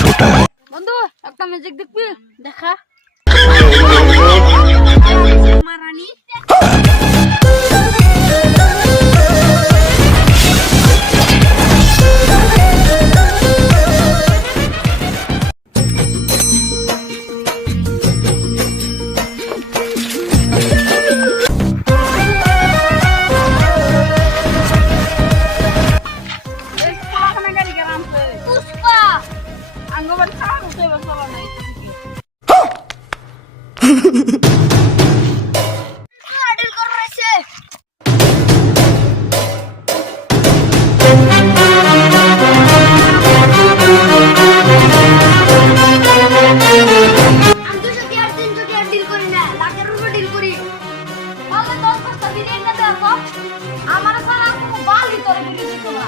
छोटा है। বন্ধু একটা ম্যাজিক দেখবি দেখা মারানি পুষ্পা আঙ্গবাড়ি খাওয়া হচ্ছে এবার চলো না ডিল করে রয়েছে আমি তো যদি আর 300 টাকা ডিল করি না লাখের উপর ডিল করি তাহলে 10 বস্তা বিরিয়ানি না দেবো আমার সারা কোনো বাল ভিতরে বিক্রি দিত না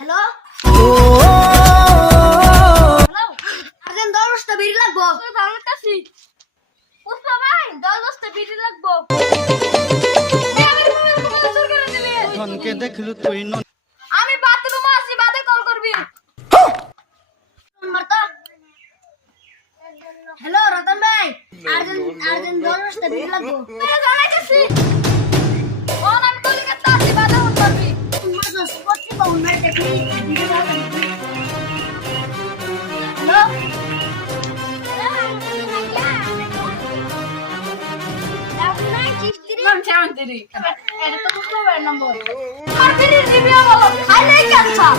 হ্যালো হ্যালো আর্জেন্ট 10 বস্তা বিড়ি লাগবো তুই ভালো কাছি পুষ্পা ভাই 10 বস্তা বিড়ি লাগবো ধনকে দেখলু তুই আমি বাথরুমে আছি বাদে কল করবি মারতা হ্যালো রতন ভাই আর্জেন্ট 10 বস্তা বিড়ি লাগবো জানাই গেছি ও আমি কলিকাতা আছি বাদে ফোন করবি তোমার তো স্পট পাও না দেখি হ্যালো এটা তো বুঝতে পারি নম্বর আর ফিরে দিবি বলো খাইলে ক্যান্সার